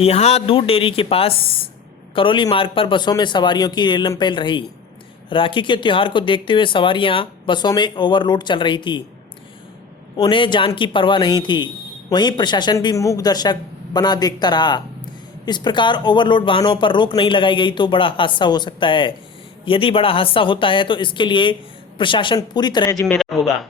यहाँ दूध डेयरी के पास करौली मार्ग पर बसों में सवारियों की रेलम पेल रही। राखी के त्यौहार को देखते हुए सवारियाँ बसों में ओवरलोड चल रही थी। उन्हें जान की परवाह नहीं थी। वहीं प्रशासन भी मूक दर्शक बना देखता रहा। इस प्रकार ओवरलोड वाहनों पर रोक नहीं लगाई गई तो बड़ा हादसा हो सकता है। यदि बड़ा हादसा होता है तो इसके लिए प्रशासन पूरी तरह जिम्मेदार होगा।